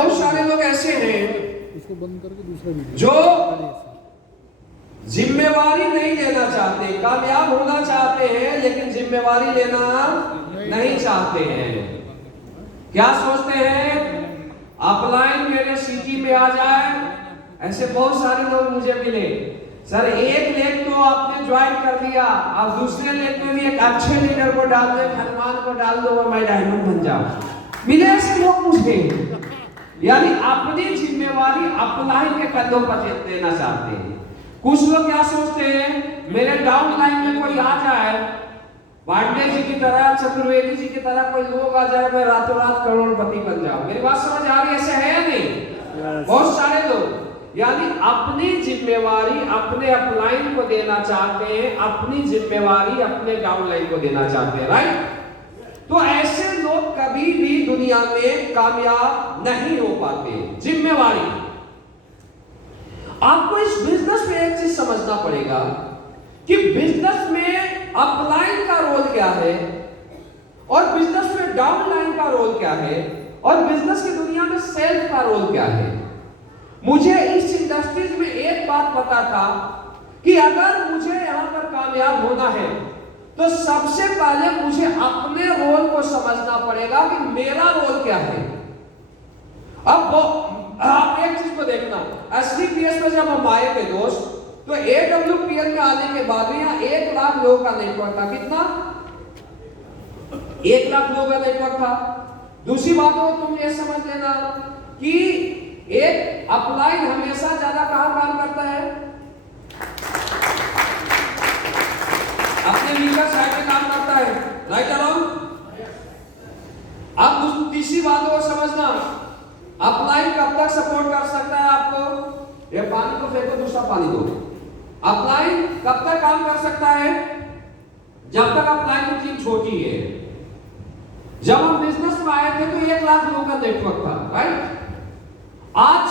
बहुत सारे लोग ऐसे हैं इसको बंद करके दूसरा वीडियो जो जिम्मेवारी नहीं लेना चाहते, कामयाब होना चाहते हैं लेकिन जिम्मेवारी लेना नहीं चाहते हैं। क्या सोचते हैं, अपलाइन मेरे सिटी में आ जाए। ऐसे बहुत सारे लोग मुझे मिले, सर एक लेख तो आपने ज्वाइन कर दिया, अब दूसरे लेख में भी एक अच्छे लीडर को डाल दो, हनुमान को डाल दो और मैं डायमंड बन जाऊं। मिले ऐसे लोग मुझे, यानी अपनी जिम्मेवारी अपलाइन के कंधों पर देना चाहते हैं। कुछ लोग क्या सोचते हैं, मेरे डाउन लाइन में कोई आ जाए, पांडे जी की तरह, चतुर्वेदी जी की तरह कोई लोग आ जाए, मैं रातों रात करोड़पति बन जाऊं। मेरी बात समझ आ रही है? ऐसे है या नहीं? बहुत सारे लोग यानी अपनी जिम्मेवारी अपने अपलाइन को देना चाहते हैं, अपनी जिम्मेवारी अपने डाउनलाइन को देना चाहते हैं, राइट? तो ऐसे लोग कभी भी दुनिया में कामयाब नहीं हो पाते। जिम्मेवारी, आपको इस बिजनेस में एक चीज समझना पड़ेगा कि बिजनेस में अपलाइन का रोल क्या है और बिजनेस में डाउनलाइन का रोल क्या है और बिजनेस की दुनिया में सेल्फ का रोल क्या है। मुझे इस इंडस्ट्रीज में एक बात पता था कि अगर मुझे यहां पर कामयाब होना है तो सबसे पहले मुझे अपने रोल को समझना पड़ेगा कि मेरा रोल क्या है। अब आप एक चीज को देखना, एसडीपीएस में जब हम आए थे दोस्त, तो एडब्ल्यूपीएल में आने के बाद यहाँ 1 लाख लोगों का नेटवर्क था। कितना? 1 लाख लोगों का नेटवर्क था। दूसरी बात हो, तुम ये समझ लेना कि एक अपलाइन हमेशा ज्यादा कहां काम करता है? अपने वीकर साइड में काम करता है, राइट अराउंड? अब तीसरी बात को समझना, अपलाइन कब तक सपोर्ट कर सकता है आपको? ये पानी को फेंको, दूसरा पानी दो। अपलाइन कब तक काम कर सकता है? जब तक अपलाइन की टीम छोटी है। जब हम बिजनेस में आए थे तो 1 लाख लोगों का नेटवर्क था, राइट? आज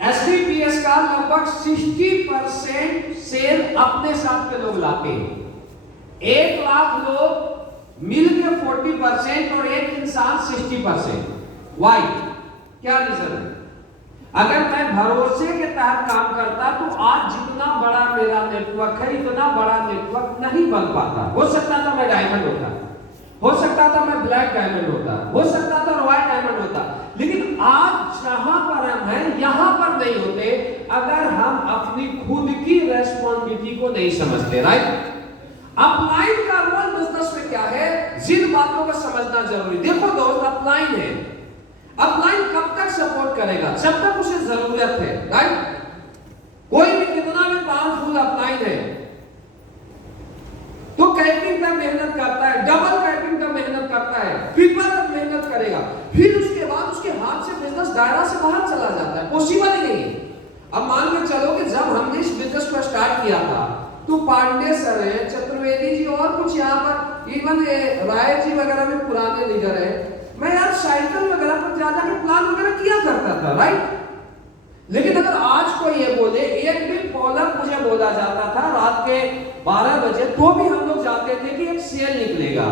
एसडीपीएस का लगभग 60% सेल अपने साथ के लोग लाते हैं। 1 लाख लोग मिलकर 40% और एक इंसान 60%। वाई? क्या रीजन है? अगर मैं भरोसे के तहत काम करता तो आज जितना बड़ा मेरा नेटवर्क है, इतना बड़ा नेटवर्क नहीं बन पाता। हो सकता था मैं डायमंड होता, हो सकता था मैं ब्लैक डायमंड होता, हो सकता था रॉयल डायमंड होता, लेकिन आज जहां पर हम हैं यहां पर नहीं होते अगर हम अपनी खुद की रेस्पॉन्सिबिलिटी को नहीं समझते, राइट? अपलाइन का रोल बिजनेस में क्या है, जिन बातों को समझना जरूरी। देखो दोस्त, अपलाइन है, अपलाइन कब तक सपोर्ट करेगा? जब तक उसे जरूरत है, राइट? कोई भी कितना भी पावरफुल अपलाइन है तो कैपिंग तक मेहनत करता है, डबल कैपिंग तक मेहनत करता है, ट्रिपल तक मेहनत करेगा, फिर उसके बाद उसके हाथ से बिजनेस दायरा से बाहर चला जाता है। पॉसिबल ही नहीं है। अब मान के चलो कि जब हमने इस बिजनेस को स्टार्ट किया था तो पांडे सर है, चतुर्वेदी जी और कुछ यहाँ पर इवन राय जी वगैरह भी पुराने लीडर है। मैं यार साइकिल वगैरह पर ज्यादा के प्लान वगैरह किया करता था, राइट? लेकिन अगर आज कोई ये बोले, एक भी फॉलोअप मुझे बोला जाता था रात के 12 बजे, तो भी हम लोग जाते थे कि एक सेल निकलेगा।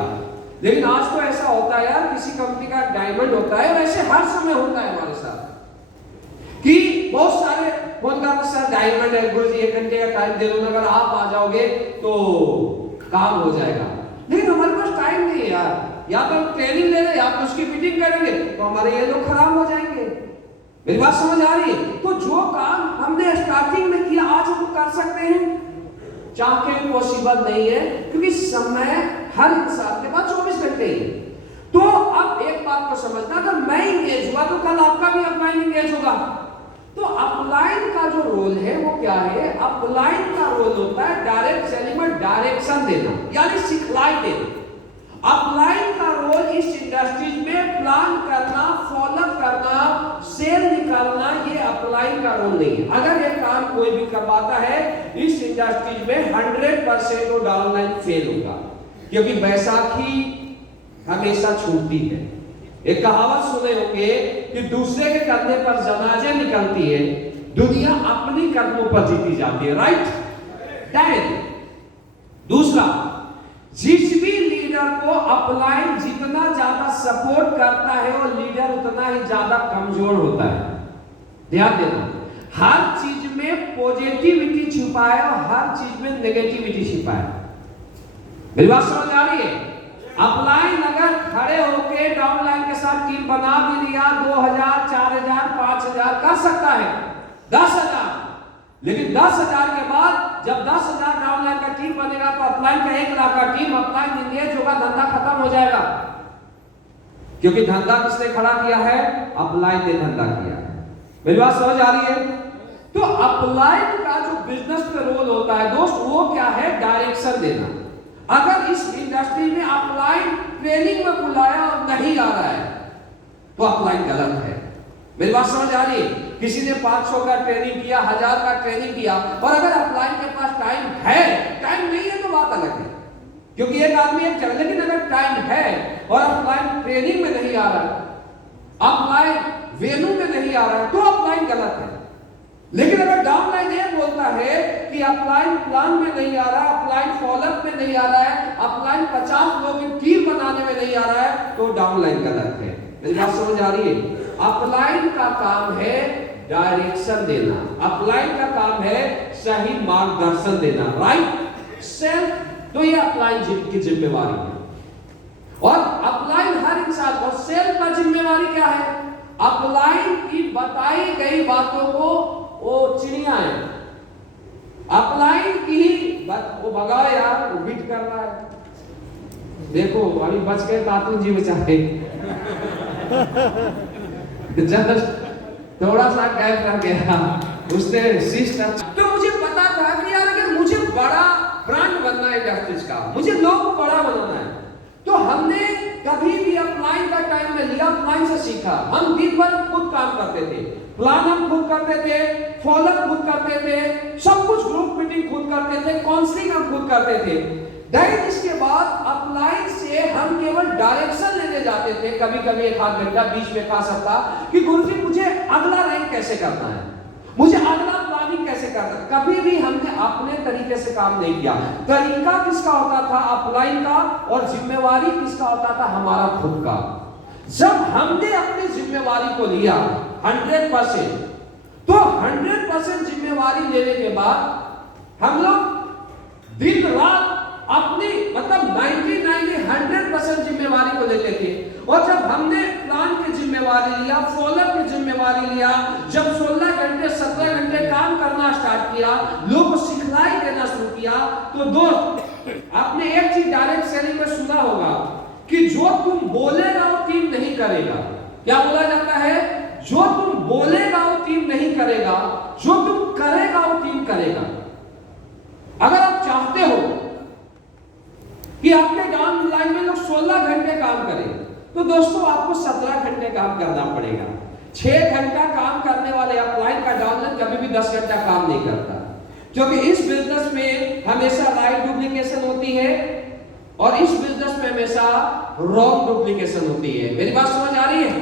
लेकिन आज तो ऐसा होता है यार, किसी कंपनी का डायमंड होता है, वैसे हर समय होता है हमारे साथ कि बहुत सारे फोन का सर डायमंड है, गुरुजी 1 घंटे का टाइम दे दो, अगर आप आ जाओगे तो काम हो जाएगा। लेकिन हमारे पास टाइम नहीं है यार, या तो हम ट्रेनिंग ले रहे, या तो उसकी मीटिंग करेंगे तो हमारे ये लोग खराब हो जाएंगे। मेरी बात समझ आ रही है? तो जो काम हमने स्टार्टिंग में किया आज हम कर सकते हैं, चाह के भी पॉसिबल नहीं है, क्योंकि समय हर इंसान के पास 24 घंटे ही है। तो अब एक बात को समझना, अगर मैं इंगेज हुआ तो कल आपका भी अपलाइन इंगेज होगा। तो अपलाइन का जो रोल है वो क्या है? अपलाइन का रोल होता है डायरेक्ट सेलिंग में डायरेक्शन देना, यानी सिखलाई देना। अपलाइन का रोल इस इंडस्ट्रीज में प्लान करना, फॉलो करना, सेल निकालना, ये अपलाइन का रोल नहीं है। अगर ये काम कोई भी कर पाता है इस इंडस्ट्रीज में 100% वो डाउनलाइन फेल होगा, क्योंकि बैसाखी हमेशा छूटती है। एक कहावत सुने होंगे कि दूसरे के कंधे पर जनाजे निकलती है, दुनिया अपनी कदमों पर जीती जाती है, राइट? दूसरा, जिस भी लीडर लीडर को अपलाइन जितना ज्यादा सपोर्ट करता है वो लीडर उतना ही ज्यादा कमजोर होता है। ध्यान देना, हर चीज में पॉजिटिविटी छिपा है और हर चीज में नेगेटिविटी छिपा है। मेरी बात समझ आ रही है? अपलाइन अगर खड़े होके डाउनलाइन के साथ टीम बना भी लिया, 2000, 4000, 5000 कर सकता है, 10,000, लेकिन 10,000 के बाद जब 10,000 डाउनलाइन का टीम बनेगा तो अपलाइन का 1 लाख का टीम अपलाइन इंगेज होगा, धंधा खत्म हो जाएगा। क्योंकि धंधा किसने खड़ा किया है? अपलाइन ने धंधा किया है। मेरी बात समझ आ रही है? तो अपलाइन का जो बिजनेस पे रोल होता है दोस्त, वो क्या है? डायरेक्शन देना। अगर इस इंडस्ट्री में अपलाइन ट्रेनिंग में बुलाया और नहीं आ रहा है तो अपलाइन गलत है। मेरी बात समझ आ रही है? किसी ने 500 का ट्रेनिंग किया, 1000 का ट्रेनिंग किया, और अगर अपलाइन के पास टाइम है, टाइम नहीं है तो बात अलग है, क्योंकि एक आदमी एक जगह, लेकिन अगर टाइम है और अपलाइन ट्रेनिंग में नहीं आ रहा है, अपलाइन वेन्यू में नहीं आ रहा है, तो अपलाइन गलत है। लेकिन अगर डाउनलाइन ये बोलता है कि अपलाइन प्लान में नहीं आ रहा है, अपलाइन फॉलोअप में नहीं आ रहा है, अपलाइन 50 लोगों की टीम बनाने में नहीं आ रहा है, तो डाउनलाइन गलत है। मेरी बात समझ आ रही है? अपलाइन का काम है डायरेक्शन देना, अपलाइन का काम है सही मार्गदर्शन देना, राइट? सेल्फ, तो ये अपलाइन की जिम्मेवारी है। और अपलाइन हर इंसान, और सेल्फ का जिम्मेवारी क्या है? अपलाइन की बताई गई बातों को, वो चिड़िया है, अपलाइन की वो भगा यार, वो बीट कर रहा है, देखो अभी बच गए तातुन जी बेचारे जस्ट थोड़ा सा गैप रह गया, उसने सिस्टम। तो मुझे पता था कि यार अगर मुझे बड़ा ब्रांड बनना है इंडस्ट्रीज का, मुझे लोग को बड़ा बनाना है, तो हमने कभी भी अपलाइन का टाइम में लिया, अपलाइन से सीखा। हम दिन भर खुद काम करते थे, प्लान हम खुद करते थे, फॉलोअप खुद करते थे, सब कुछ ग्रुप मीटिंग खुद करते थे, काउंसलिंग हम खुद करते थे। दैट इसके बाद अपलाइन से हम केवल डायरेक्शन लेने जाते थे, कभी कभी 1 घंटा बीच में खा सकता कि गुरुजी मुझे अगला रैंक कैसे करना है, मुझे अगला प्लानिंग कैसे करना है। कभी भी हमने अपने तरीके से काम नहीं किया। तरीका किसका होता था? अपलाइन का। और जिम्मेवारी किसका होता था? हमारा खुद का। जब हमने अपनी जिम्मेवारी को लिया 100%, तो 100% जिम्मेवारी लेने के बाद हम लोग दिन रात अपनी मतलब 100% जिम्मेवारी को लेते थे। और जब हमने प्लान की जिम्मेवारी लिया, फॉलोअप की जिम्मेवारी लिया, जब 16 घंटे 17 घंटे काम करना स्टार्ट किया, लोगों को सिखलाई देना शुरू किया, तो दोस्त आपने एक चीज डायरेक्ट सेलिंग में सुना होगा कि जो तुम बोलेगा वो टीम नहीं करेगा। क्या बोला जाता है? जो तुम बोलेगा वो टीम नहीं करेगा, जो तुम करेगा वो टीम करेगा। अगर आप चाहते हो कि आपके डाउनलाइन में लोग 16 घंटे काम करें, तो दोस्तों आपको 17 घंटे काम करना पड़ेगा। 6 घंटा काम करने वाले अपलाइन का डाउनलाइन कभी भी 10 घंटा काम नहीं करता, क्योंकि इस बिजनेस में हमेशा राइट डुप्लीकेशन होती है और इस बिजनेस में हमेशा रॉन्ग डुप्लीकेशन होती है। मेरी बात समझ आ रही है?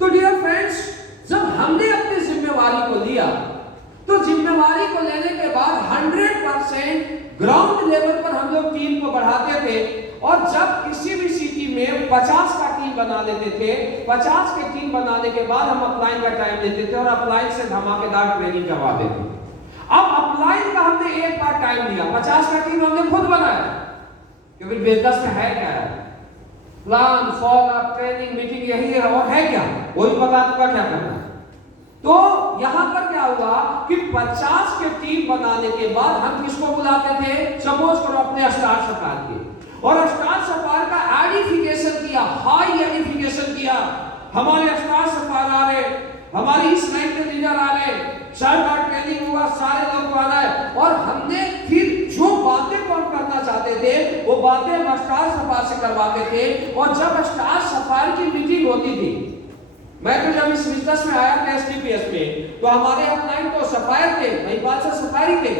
तो डियर फ्रेंड्स, जब हमने अपनी जिम्मेवारी को लिया, तो जिम्मेवारी को लेने के बाद 100% ग्राउंड लेवल पर हम लोग टीम को बढ़ाते थे। और जब किसी भी सिटी में 50 का टीम बना लेते थे, 50 के टीम बनाने के बाद हम अपलाइन का टाइम लेते थे और अपलाइन से धमाकेदार ट्रेनिंग करवाते थे। अब अपलाइन का हमने एक बार टाइम लिया, 50 का टीम हमने खुद बनाया, क्योंकि बिजनेस में है क्या है? प्लान, फॉलोअप, ट्रेनिंग, मीटिंग, यही है। और है क्या? वो भी बता दूंगा क्या करना है। तो यहां पर क्या हुआ कि 50 के टीम बनाने के बाद हम किसको बुलाते थे? सपोज करो अपने स्टार सफार के, और स्टार सफार का एडिफिकेशन किया, हाई एडिफिकेशन किया। हमारे स्टार सफार आ रहे, हमारी इस लाइन के लीडर आ रहे, सारा ट्रेनिंग हुआ, सारे लोग आ रहे, और हमने फिर जो बातें कौन करना चाहते थे वो बातें हम स्टार सफार से करवाते थे। और जब स्टार सफार की मीटिंग होती थी, मैं तो जब इस बिजनेस में आया था एसटीपीएस में, तो हमारे अपलाइन तो सफायर थे, महिपाल से सफारी थे।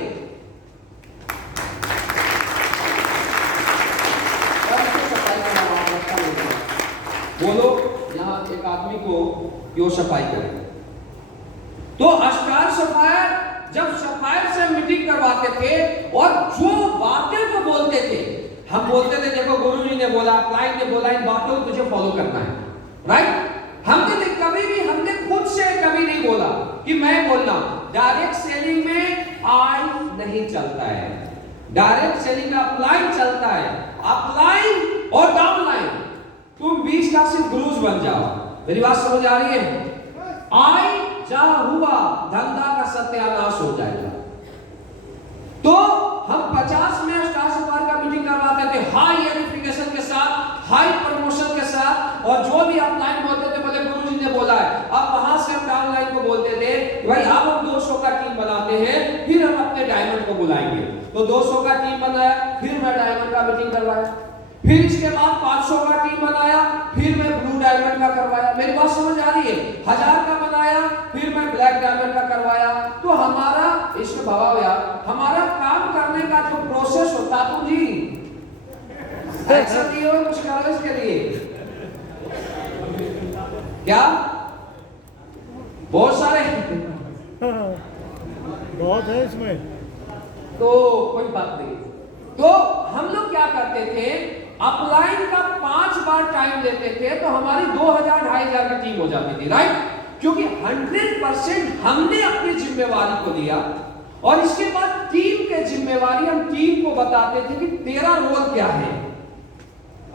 बोलो यहाँ एक आदमी को क्यों सफाई करें? तो स्टार सफायर जब सफायर से मीटिंग करवाते थे और जो बातें वो बोलते थे, हम बोलते थे देखो गुरुजी ने बोला, क्लाइंट ने बोला, इन बातों को तुझे फॉलो करना है, राइट? हमने कभी भी हमने खुद से कभी नहीं बोला कि मैं बोलना। डायरेक्ट सेलिंग में आई नहीं चलता है, डायरेक्ट सेलिंग में अपलाइन चलता है। अपलाइन और डाउनलाइन, तुम बीच का सिर्फ गुरुज बन जाओ। मेरी बात समझ आ रही है? आई जहां हुआ धंधा का सत्यानाश हो जाएगा। तो हम 50 में स्टार सफारी का मीटिंग करवाते थे, हाई एडिफिकेशन के साथ, हाई प्रमोशन के साथ, और जो भी अपलाइन बोलते थे बोले गुरुजी ने बोला है। अब वहां से हम डाउनलाइन को बोलते थे भाई अब हम 200 का टीम बनाते हैं, फिर हम अपने डायमंड को बुलाएंगे। तो 200 का टीम बनाया, फिर मैं डायमंड का मीटिंग करवाया, फिर इसके बाद 500 का टीम बनाया, फिर मैं ब्लू डायमंड का करवाया। मेरी बात समझ आ रही है? 1000 का बनाया, फिर मैं ब्लैक डायमंड का करवाया। तो हमारा इसमें भाव यार, हमारा काम करने का जो प्रोसेस होता, तुम जी एक्शन दिए हो कुछ करो इसके लिए क्या? बहुत सारे बहुत है इसमें। तो कोई बात नहीं। तो हम लोग क्या करते थे, अपलाइन का 5 बार टाइम लेते थे तो हमारी 2000-2500 की टीम हो जाती थी, राइट? क्योंकि 100% हमने अपनी जिम्मेवारी को लिया। और इसके बाद टीम के जिम्मेवारी, हम टीम को बताते थे कि तेरा रोल क्या है।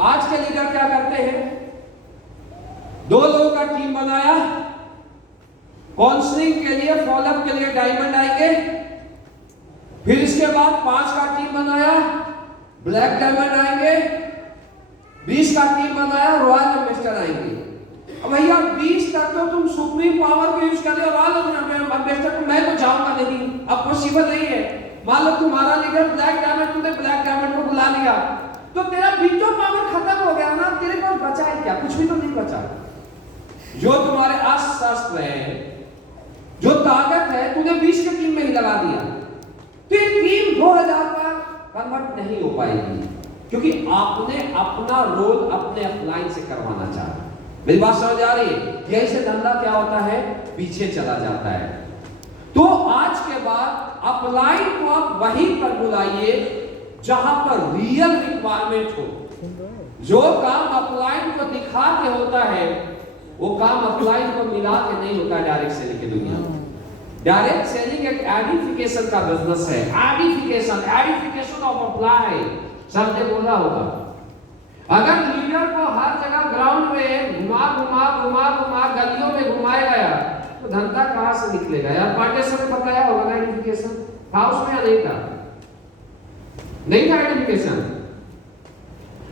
आज के लीडर क्या करते हैं, 2 लोगों का टीम बनाया, काउंसलिंग के लिए, फॉलोअप के लिए डायमंड आएंगे, फिर इसके बाद 5 का टीम बनाया, ब्लैक डायमंड आएंगे, 20 का टीम बनाया, रॉयल एम्बेसडर आएंगे। अब भैया 20 तक तो तुम सुप्रीम पावर को यूज कर रहे हो, रॉयल एम्बेसडर मैं तो जाऊंगा नहीं, अब पॉसिबल नहीं है। मान लो तुम्हारा लीडर ब्लैक डायमंड, तुमने ब्लैक डायमंड को बुला लिया, तो तेरा बीटो पावर खत्म हो गया ना, तेरे पास बचा है क्या? कुछ भी तो नहीं बचा। जो तुम्हारे अस्त्र है, जो ताकत है, तूने 20 की टीम में ही लगा दिया, तो ये टीम 2000 का कन्वर्ट नहीं हो पाएगी, क्योंकि आपने अपना रोल अपने अपलाइन से करवाना चाहा। मेरी बात समझ आ रही है? यही से धंधा क्या होता है, पीछे चला जाता है। तो आज के बाद अपलाइन को आप वहीं पर बुलाइए जहां पर रियल रिक्वायरमेंट हो। जो काम अपलाइन को दिखा के होता है, वो काम अपलाइन को मिला के नहीं होता डायरेक्ट सेलिंग की दुनिया में। डायरेक्ट सेलिंग एक एडिफिकेशन का बिजनेस है। एडिफिकेशन ऑफ अप्लाई, सबने बोला होगा। अगर लीडर को हर जगह ग्राउंड में घुमा गलियों में घुमाया गया तो धंधा कहां से निकलेगा यार? पार्टेशन में बताया होगा ना एडिफिकेशन था उसमें या नहीं था? नहीं था एडिफिकेशन।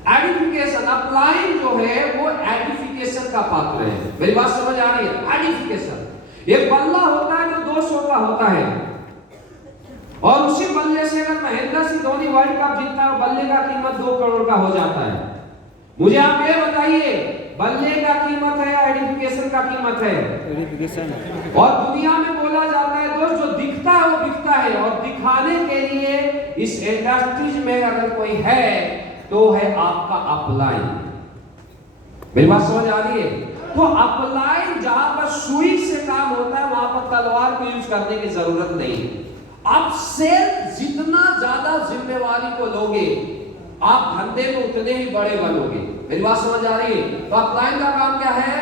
एडिफिकेशन अपलाइन जो है वो एडिफिकेशन का पात्र है। मेरी बात समझ आ रही है? एडिफिकेशन एक बल्ला होता है जो 200 का होता है, और उसी बल्ले से अगर महेंद्र सिंह धोनी वर्ल्ड कप जीतता है, बल्ले का कीमत 2 करोड़ का हो जाता है। मुझे आप ये बताइए, बल्ले का कीमत है या एडिफिकेशन का कीमत है? एडिफिकेशन। और दुनिया में बोला जाता है दोस्त, जो दिखता है वो बिकता है, और दिखाने के लिए इस इंडस्ट्रीज में अगर कोई है तो है आपका अपलाइन। मेरी बात समझ आ रही है? तो अपलाइन जहां पर सुई से काम होता है, वहां पर तलवार को यूज करने की जरूरत नहीं। आप सेल्फ जितना ज्यादा जिम्मेवारी को लोगे, आप धंधे में उतने ही बड़े बनोगे। मेरी बात समझ आ रही है? तो अपलाइन का काम क्या है?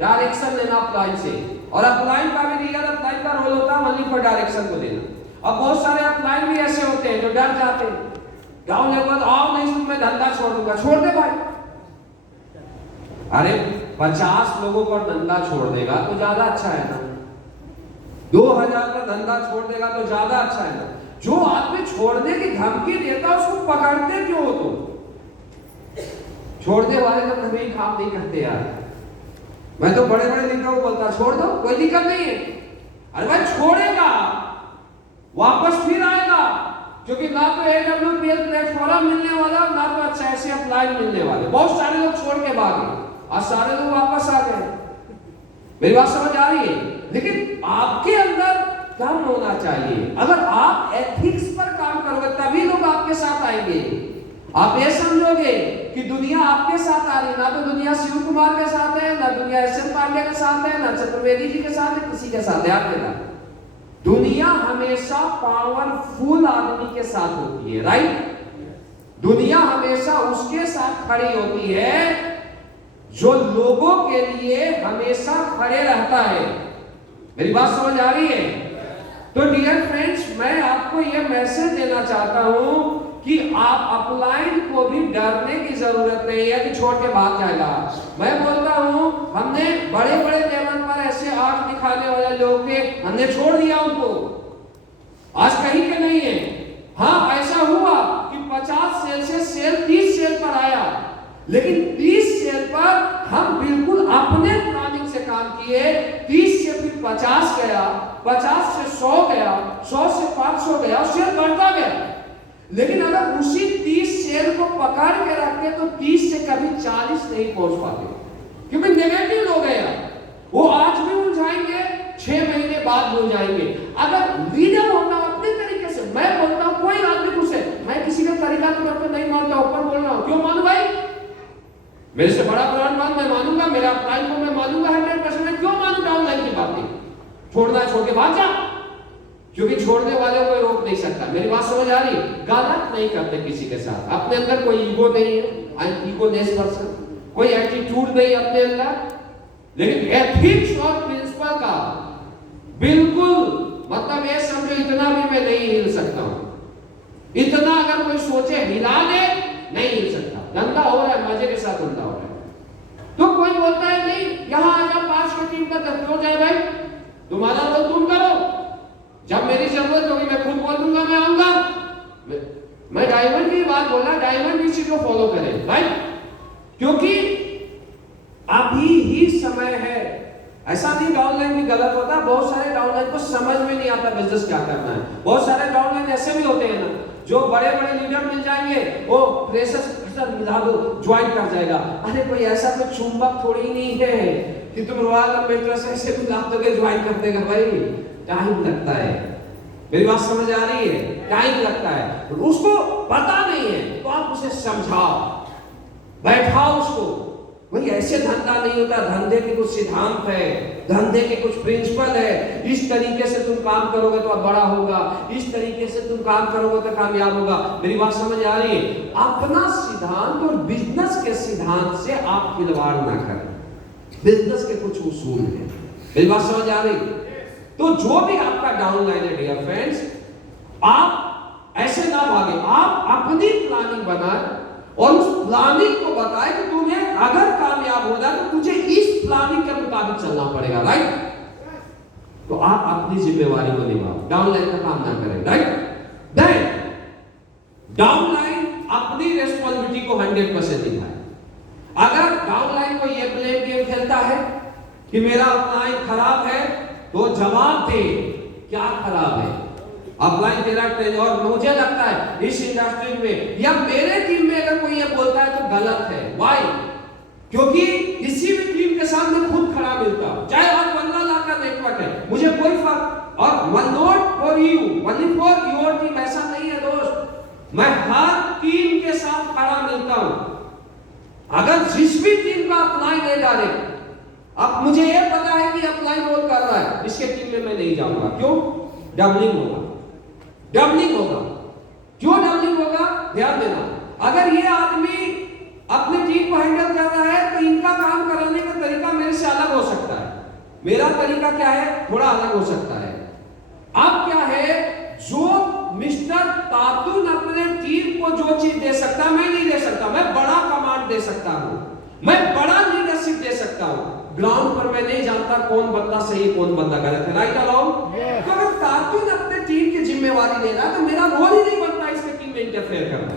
डायरेक्शन लेना अपलाइन से। और अपलाइन का भी रियल अपलाइन का रोल होता है मनी पर डायरेक्शन को देना। अब बहुत सारे अपलाइन भी ऐसे होते हैं जो डर जाते हैं, गाँव लेवल आओ नहीं तो मैं धंधा छोड़ दूंगा। छोड़ दे भाई। अरे 50 लोगों पर धंधा छोड़ देगा तो ज्यादा अच्छा है ना, 2000 का धंधा छोड़ देगा तो ज्यादा अच्छा है ना। जो आदमी छोड़ने की धमकी देता है उसको पकड़ते क्यों हो तुम? छोड़ने वाले तो कभी काम नहीं करते यार। मैं तो बड़े बड़े लीडरों को बोलता छोड़ दो, कोई दिक्कत नहीं है। अरे भाई छोड़ेगा, वापस फिर आएगा, क्योंकि ना तो AWPL प्लेटफॉर्म मिलने वाला, ना तो अच्छा ऐसे अपलाइन मिलने वाले। बहुत सारे लोग छोड़ के भागे, आज सारे लोग वापस आ गए। मेरी बात समझ आ रही है? लेकिन आपके अंदर काम होना चाहिए। अगर आप एथिक्स पर काम करोगे तभी लोग आपके साथ आएंगे। आप ये समझोगे कि दुनिया आपके साथ आ रही है, ना तो दुनिया शिव कुमार के साथ है, ना दुनिया SM पांडे के साथ है, ना चतुर्वेदी जी के साथ है, किसी के साथ है। आप देखा, दुनिया हमेशा पावरफुल आदमी के साथ होती है, राइट? दुनिया हमेशा उसके साथ खड़ी होती है जो लोगों के लिए हमेशा खड़े रहता है। मेरी बात समझ आ रही है? तो डियर फ्रेंड्स, मैं आपको यह मैसेज देना चाहता हूं कि आप अपलाइन को भी डरने की जरूरत नहीं है कि छोड़ के भाग जाएगा। मैं बोलता हूं, हमने बड़े बड़े लेवल पर ऐसे आंख दिखाने वाले लोग थे, हमने छोड़ दिया उनको, आज कहीं के नहीं है। हाँ, ऐसा हुआ कि 50 सेल से सेल 30 सेल पर आया, लेकिन 30 सेल पर हम बिल्कुल अपने प्लानिंग से काम किए। 30 से फिर 50 गया, 50 से 100 गया, 100 से 500 गया, सेल बढ़ता गया। लेकिन अगर उसी 30 सेल को पकड़ के रखते तो 30 से कभी 40 नहीं पहुंच पाते, क्योंकि नेगेटिव लोग हैं। वो आज भी उलझाएंगे, 6 महीने बाद भूल जाएंगे। अगर लीडर होता अपने तरीके से, मैं बोलता हूं कोई आदमी पूछे, मैं किसी का तरीका तो नहीं मानता, ऊपर बोल रहा हूं, क्यों मानू भाई? मेरे से बड़ा ब्रांड मैं मानूंगा, मेरा प्राइम को मैं मानूंगा 100%। मैं क्यों मानू डाउनलाइन की बातें? छोड़ना है छोड़ के भाग जा, क्योंकि छोड़ने वाले को रोक नहीं सकता। मेरी बात समझ आ रही? गलत नहीं करते किसी के साथ, अपने अंदर कोई ईगो नहीं है, ईगोनेस पर्सन, कोई एटीट्यूड नहीं अपने अंदर, लेकिन एथिक्स और प्रिंसिपल का बिल्कुल मतलब ये समझो, इतना भी मैं नहीं हिल सकता हूं। इतना अगर कोई सोचे हिला दे, नहीं हिल सकता। धंधा हो रहा है, मजे के साथ धंधा हो रहा है। तो कोई बोलता है नहीं यहां आ जा, 5 की टीम का क्यों जाए भाई, तुम्हारा तो तुम करो, जब मेरी जरूरत होगी मैं खुद बोल दूंगा, मैं आऊंगा। मैं डायमंड की बात बोला, डायमंड इसी को फॉलो करें राइट, क्योंकि अभी ही समय है। ऐसा नहीं डाउनलाइन भी गलत होता, बहुत सारे डाउनलाइन को समझ में नहीं आता बिजनेस क्या करना है। बहुत सारे डाउनलाइन ऐसे भी होते हैं ना, जो बड़े बड़े लीडर मिल जाएंगे, वो फ्रेशर्स मिला दो, ज्वाइन कर जाएगा। अरे कोई ऐसा कोई चुंबक थोड़ी नहीं है कि तुम रॉयल मेट्रस ऐसे मिला दोगे ज्वाइन कर देगा भाई, टाइम लगता है। मेरी बात समझ आ रही है? टाइम लगता है, उसको पता नहीं है तो आप उसे समझाओ, बैठाओ उसको। भाई ऐसे धंधा नहीं होता, धंधे के कुछ सिद्धांत है, धंधे के कुछ प्रिंसिपल है। इस तरीके से तुम काम करोगे तो बड़ा होगा, इस तरीके से तुम काम करोगे तो कामयाब होगा। मेरी बात समझ आ रही है? अपना सिद्धांत और बिजनेस के सिद्धांत से आप खिलवाड़ ना करें। बिजनेस के कुछ उसूल हैं। मेरी बात समझ आ रही? तो जो भी आपका डाउनलाइन है डियर फ्रेंड्स, आप ऐसे ना भागे, आप अपनी प्लानिंग बनाए और उस प्लानिंग को बताए कि तुम्हें अगर कामयाब होना तो तुझे इस प्लानिंग के मुताबिक चलना पड़ेगा राइट। तो आप अपनी जिम्मेवारी को निभाओ, डाउनलाइन का काम ना करें राइट। देन डाउनलाइन अपनी रिस्पांसिबिलिटी को 100% निभाए। अगर डाउनलाइन को ये ब्लेम गेम खेलता है कि मेरा अपलाइन खराब है, तो जवाब दे क्या खराब है। अपलाइन तेरा ट्रेन, और मुझे लगता है इस इंडस्ट्री में या मेरे टीम में अगर कोई ये बोलता है तो गलत है। व्हाई? क्योंकि किसी भी टीम के सामने खुद खड़ा मिलता, चाहे आज 15 लाख का नेटवर्क है, मुझे कोई फर्क, और one not for you, only for your team, ऐसा नहीं है दोस्त। मैं हर टीम के साथ खड़ा मिलता हूं। अगर जिस भी टीम का अपलाइन है डायरेक्ट, अब मुझे ये पता है कि अपलाइन रोल कर रहा है, इसके टीम में मैं नहीं जाऊंगा। क्यों? डबलिंग होगा, डबलिंग होगा। क्यों डबलिंग होगा? ध्यान देना, अगर ये आदमी अपनी टीम को हैंडल कर रहा है तो इनका काम कराने का तरीका मेरे से अलग हो सकता है, मेरा तरीका क्या है थोड़ा अलग हो सकता है। अब क्या है, जो मिस्टर तातुन अपने टीम को जो चीज दे सकता मैं नहीं दे सकता। मैं बड़ा कमांड दे सकता हूं, मैं बड़ा लीडरशिप दे सकता हूं। ग्राउंड पर मैं नहीं जानता कौन बंदा सही कौन बंदा गलत है, राइट अलाउड। तो अगर तातुन अपने टीम की जिम्मेवारी ले रहा है तो मेरा रोल ही नहीं बनता इसके टीम में इंटरफेयर करना।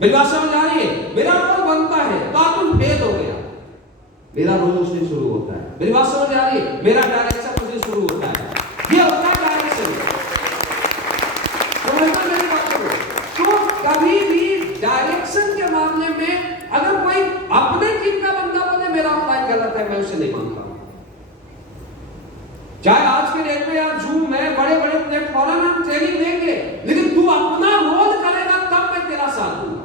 मेरी बात समझ आ रही है? मेरा रोल बनता है, तातुन फेल हो गया, मेरा रोल उससे शुरू होता है। मेरी बात समझ आ रही है? मेरा डायरेक्शन उससे शुरू होता है, ये होता है डायरेक्शन। समझना मेरी बात को? तो कभी भी डायरेक्शन के मामले में अगर कोई अपने टीम का बंदा बोले मेरा प्लान गलत है, मैं उसे नहीं मानता। चाहे आज के डेट में यार जूम है, बड़े बड़े प्लेटफॉर्म में हम ट्रेनिंग देंगे, लेकिन तू अपना रोल करेगा तब मैं तेरा साथ दूंगा।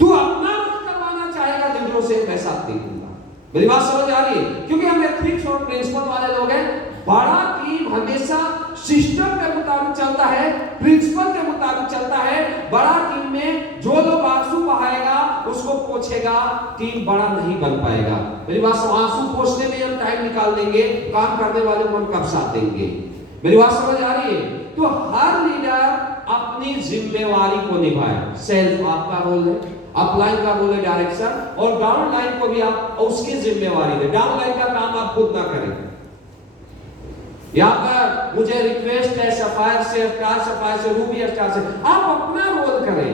तू अपना रोल करवाना चाहेगा लीडरों से, मैं साथ नहीं दूंगा। मेरी बात समझ आ रही है? क्योंकि हम एथिक्स और प्रिंसिपल वाले लोग हैं। बड़ा टीम हमेशा सिस्टम के मुताबिक चलता है, प्रिंसिपल के मुताबिक चलता है, बड़ा टीम में जो लोग आंसू बहाएगा उसको पोछेगा, टीम बड़ा नहीं बन पाएगा। मेरी बात समझ, आंसू पोछने में हम टाइम निकाल देंगे, काम करने वाले को हम कब साथ देंगे? मेरी बात समझ आ रही है? तो हर लीडर अपनी जिम्मेवारी को निभाए। सेल्फ आपका रोल है, अपलाइन का रोल है डायरेक्शन, और डाउन लाइन को भी आप उसकी जिम्मेवारी है। डाउन लाइन का काम आप खुद ना करें। यहाँ पर मुझे रिक्वेस्ट है सफायर से, सफायर से, रूबी स्टार से, आप अपना रोल करें।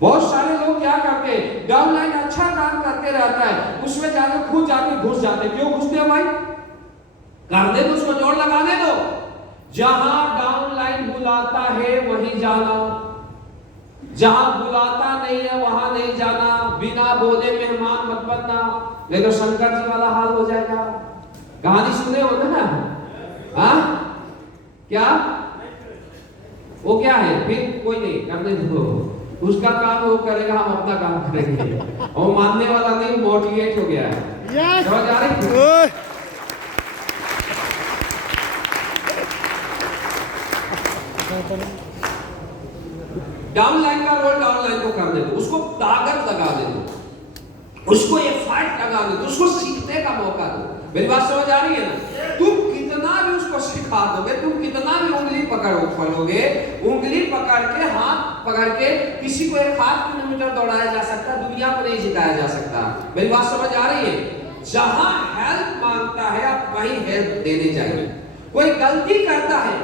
बहुत सारे लोग क्या करते हैं, डाउन लाइन अच्छा काम करते रहता है, उसमें जाकर खुद जाके घुस जाते। क्यों घुसते हो भाई? करने दो, उसको जोड़ लगाने दो। जहां डाउन लाइन बुलाता है वहीं जाना, जहां बुलाता नहीं है वहां नहीं जाना। बिना बोले मेहमान मत बनना, नहीं तो शंकर जी वाला हाल हो जाएगा। कहानी सुने हो ना? हाँ क्या वो क्या है? फिर कोई नहीं, करने दो, उसका काम वो करेगा, हम अपना काम करेंगे। और मानने वाला नहीं, मोटिवेट हो गया है। समझ आ रही? डाउन लाइन का रोल डाउन लाइन को करने दो, उसको ताकत लगा दे दो, उसको ये फाइट लगा दे दो, उसको सीखने का मौका दो। मेरी बात समझ आ रही है ना? तुम कितना भी उसको सिखा दोगे, तुम कितना भी उंगली पकड़ोगे, उंगली पकड़ के, हाथ पकड़ के किसी को 1.5 किलोमीटर दौड़ाया जा सकता, दुनिया को नहीं जिताया जा सकता। मेरी बात समझ आ रही है? जहां हेल्प मांगता है आप वहीं हेल्प देने जाइए। कोई गलती करता है,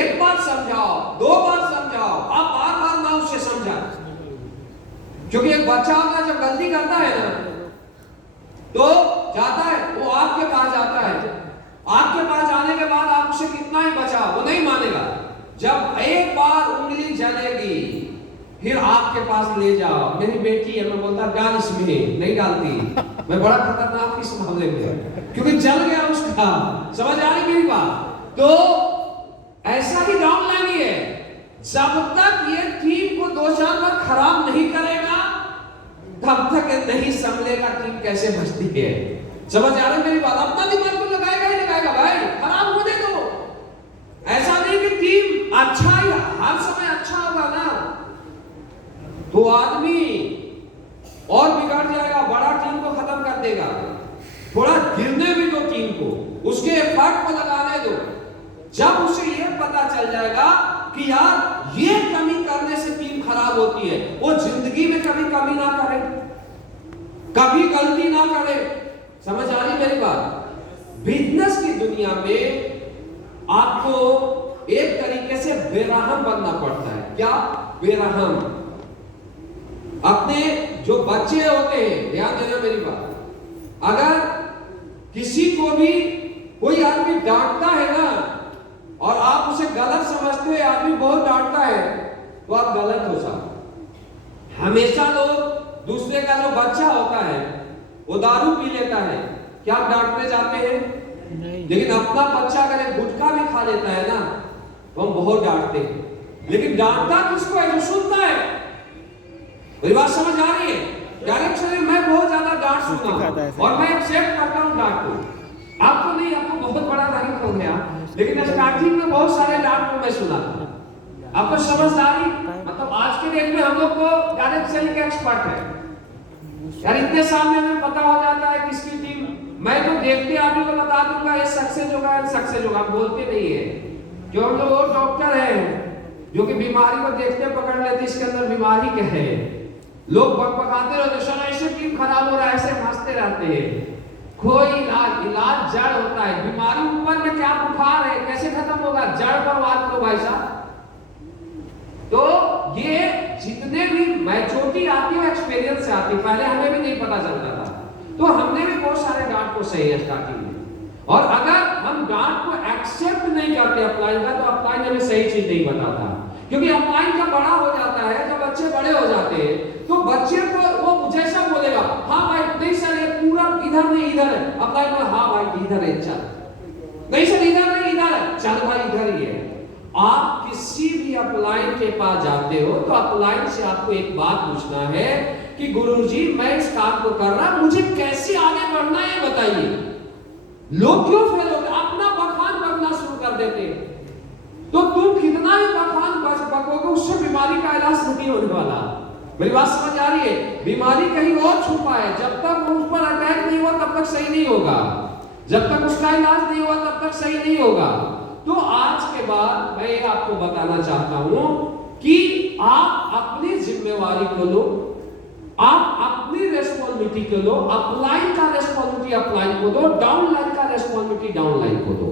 एक बार समझाओ, 2 बार समझाओ, आप बार-बार ना उसे समझा। क्योंकि एक बच्चा होता है जब गलती करता है ना, तो जाता है, वो आपके पास जाता है। आपके पास जाने के बाद आप उसे कितना ही बचाओ, वो नहीं मानेगा। जब एक बार उंगली जलेगी, फिर आपके पास ले जाओ। मेरी बेटी है, मैं बोलता डाल इसमें, नहीं डालती। मैं बड़ा खतरनाक किस मामले में, क्योंकि जल गया उसका। समझ आ रही मेरी बात? तो ऐसा ही डाउन लाइन ही है। जब तक ये टीम को 2-4 बार खराब नहीं करेगा, तब तक नहीं संभलेगा टीम कैसे बचती है। समझ आ रही है मेरी बात? अपना दिमाग तो लगाएगा ही लगाएगा भाई, खराब होने दो। ऐसा नहीं कि टीम अच्छा ही हर समय अच्छा होगा ना, तो आदमी और बिगड़ जाएगा, बड़ा टीम को खत्म कर देगा। थोड़ा गिरने भी दो टीम को, उसके एफर्ट को लगाने दो। जब उसे ये पता चल जाएगा कि यार ये कमी करने से टीम खराब होती है, वो जिंदगी में कभी कमी ना करे, कभी गलती ना करे। समझ आ रही मेरी बात? बिजनेस की दुनिया में आपको एक तरीके से बेरहम बनना पड़ता है। क्या? बेरहम। अपने जो बच्चे होते हैं, ध्यान देना मेरी बात, अगर किसी को भी कोई आदमी डांटता है ना, और आप उसे गलत समझते हो, आदमी बहुत डांटता है, तो आप गलत हो सकते। हमेशा लोग दूसरे का जो बच्चा होता है वो दारू पी लेता है, क्या आप डांटने जाते हैं? नहीं। लेकिन अपना बच्चा अगर एक गुटखा भी खा लेता है ना, तो हम बहुत डांटते हैं। लेकिन डांटता किसको है? जो सुनता है। मेरी बात समझ आ रही है? डायरेक्शन में मैं बहुत ज्यादा डांट सुना और मैं एक्सेप्ट करता हूँ डांट को। आपको नहीं, आपको बहुत बड़ा राइट हो गया, लेकिन स्टार्टिंग में बहुत सारे डांट को मैं सुना था। आपको समझदारी, मतलब आज के डेट में हम लोग को डायरेक्ट सेलिंग के एक्सपर्ट है यार। इतने साल में हमें पता हो जाता है किसकी टीम। मैं तो देखते आदमी को बता दूंगा ये सक्सेस होगा, सक्सेस होगा, बोलते नहीं है। जो हम लोग और डॉक्टर हैं जो कि बीमारी को देखते पकड़ लेते इसके अंदर बीमारी क्या है। लोग बकबकाते रहते, सर ऐसे टीम खराब हो रहा है, ऐसे हंसते रहते हैं। कोई इलाज जड़ होता है। बीमारी ऊपर में क्या बुखार है, कैसे खत्म होगा? जड़ पर बात करो भाई साहब। तो ये जितने भी मैच्योरिटी आती है एक्सपीरियंस से आती है, पहले हमें भी नहीं पता चलता था, तो हमने भी बहुत सारे डांट को सही है स्टार्टिंग में। और अगर हम डांट को एक्सेप्ट नहीं करते अपलाइन का, तो अपलाइन हमें सही चीज नहीं बताता। क्योंकि अपलाइन जब बड़ा हो जाता है, जब बच्चे बड़े हो जाते हैं, तो बच्चे को वो जैसा बोलेगा, हाँ भाई नहीं सर ये पूरा इधर नहीं इधर है, अपलाइन में हाँ भाई इधर है, चल नहीं सर इधर नहीं इधर है, चल भाई इधर ही है। आप किसी भी अपलाइन के पास जाते हो तो अपलाइन से आपको एक बात पूछना है कि गुरुजी मैं इस काम को कर रहा, मुझे कैसे आगे बढ़ना है बताइए। लोग क्यों फेल होते? अपना बखान करना शुरू कर देते, तो तुम कितना भी बखान बकोगे, उससे बीमारी का इलाज नहीं होने वाला। मेरी बात समझ आ रही है? बीमारी कहीं और छुपा है, जब तक उस पर अटैक नहीं हुआ तब तक सही नहीं होगा, जब तक उसका इलाज नहीं हुआ तब तक सही नहीं होगा। तो आज के बाद मैं ये आपको बताना चाहता हूं कि आप अपनी जिम्मेवारी को लो, आप अपनी रेस्पॉन्सिबिलिटी को लो, अपलाइन का रेस्पॉन्सिबिलिटी अपलाइन को दो, डाउनलाइन का रेस्पॉन्सिबिलिटी डाउनलाइन को दो।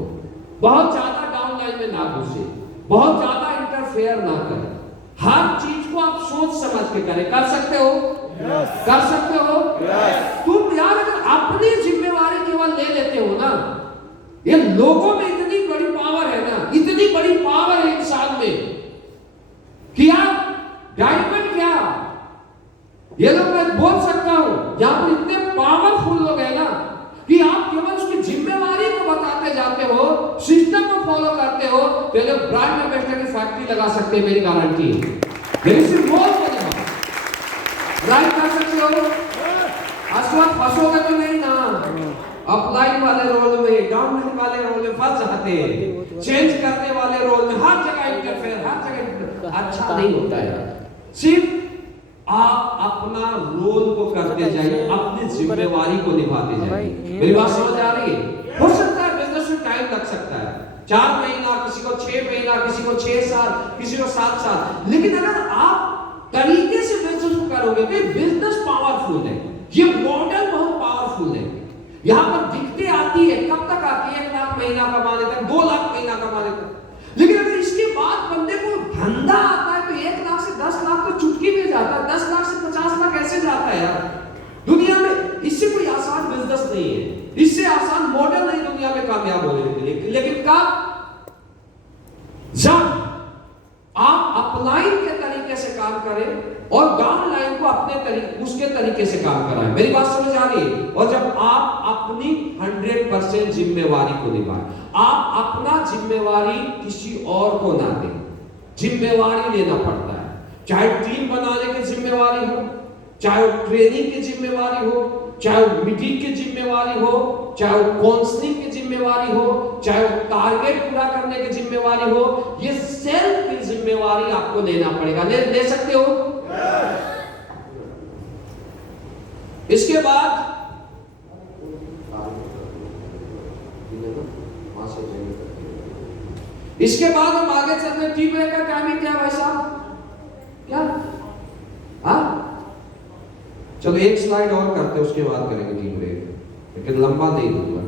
बहुत ज्यादा डाउनलाइन में ना घुसे, बहुत ज्यादा इंटरफेयर ना करें, हर चीज को आप सोच समझ के करें। कर सकते हो? yes. कर सकते हो? yes. तुम यार अगर अपनी जिम्मेवारी केवल ले लेते हो ना, ये लोगों में इतनी बड़ी पावर है ना, इतनी बड़ी पावर है इंसान में कि आप डायमंड क्या, ये लोग मैं बोल सकता हूं, यहां पर इतने पावरफुल लोग हैं ना कि आप केवल उसकी जिम्मेवारी को बताते जाते हो, सिस्टम को फॉलो करते हो, तो लोग ब्रांड एम्बेसडर की फैक्ट्री लगा सकते हैं, मेरी गारंटी है। मेरी सिर्फ बोल को नहीं ब्रांड कर सकते हो। आज तो आप फंसोगे तो नहीं ना, अपलाइन वाले रोल में, डाउनलाइन वाले रोल में फंस जाते हैं, चेंज करने वाले रोल में हर जगह इंटरफेयर, हर जगह अच्छा नहीं होता है। सिर्फ आप अपना रोल को करते जाइए, अपनी जिम्मेवारी को निभाते जाइए। मेरी बात समझ आ रही है? हो सकता है बिजनेस में टाइम लग सकता है, 4 महीना, किसी को 6 महीना, किसी को 6 साल, किसी को 7 साल, लेकिन अगर आप तरीके से बिजनेस को करोगे तो बिजनेस पावरफुल है, ये मॉडल बहुत पावरफुल है। यहां पर दिक्कतें आती है, कब तक आती है? 1 लाख महीना कमा लेता है, 2 लाख महीना कमा लेता है, लेकिन अगर इसके बाद बंदे को धंधा आता है तो 1 लाख से 10 लाख तो चुटकी में जाता है, 10 लाख से 50 लाख ऐसे जाता है यार दुनिया में। इससे कोई आसान बिजनेस नहीं है, इससे आसान मॉडल नहीं दुनिया में कामयाब होने के लिए। लेकिन कब? जब आप अपलाइन के तरीके से काम करें और डाउनलाइन को अपने तरीके, उसके तरीके से काम कराएं। मेरी बात समझ आ रही है? और जब आप अपनी 100% जिम्मेवारी को निभाएं, आप अपना जिम्मेवारी किसी और को ना दें, जिम्मेवारी लेना पड़ता है, चाहे टीम बनाने की जिम्मेवारी हो, चाहे वो ट्रेनिंग की जिम्मेवारी हो, चाहे वो मीटिंग की जिम्मेवारी हो, चाहे वो काउंसलिंग की जिम्मेवारी हो, चाहे वो टारगेट पूरा करने की जिम्मेवारी हो, ये सेल्फ की जिम्मेवारी आपको लेना पड़ेगा। ले सकते हो? इसके बाद हम आगे चलते हैं। टी ब्रेक का टाइमिंग क्या भाई साहब? क्या? हाँ, चलो एक स्लाइड और करते हैं, उसके बाद करेंगे टी ब्रेक, लेकिन लंबा नहीं दूंगा।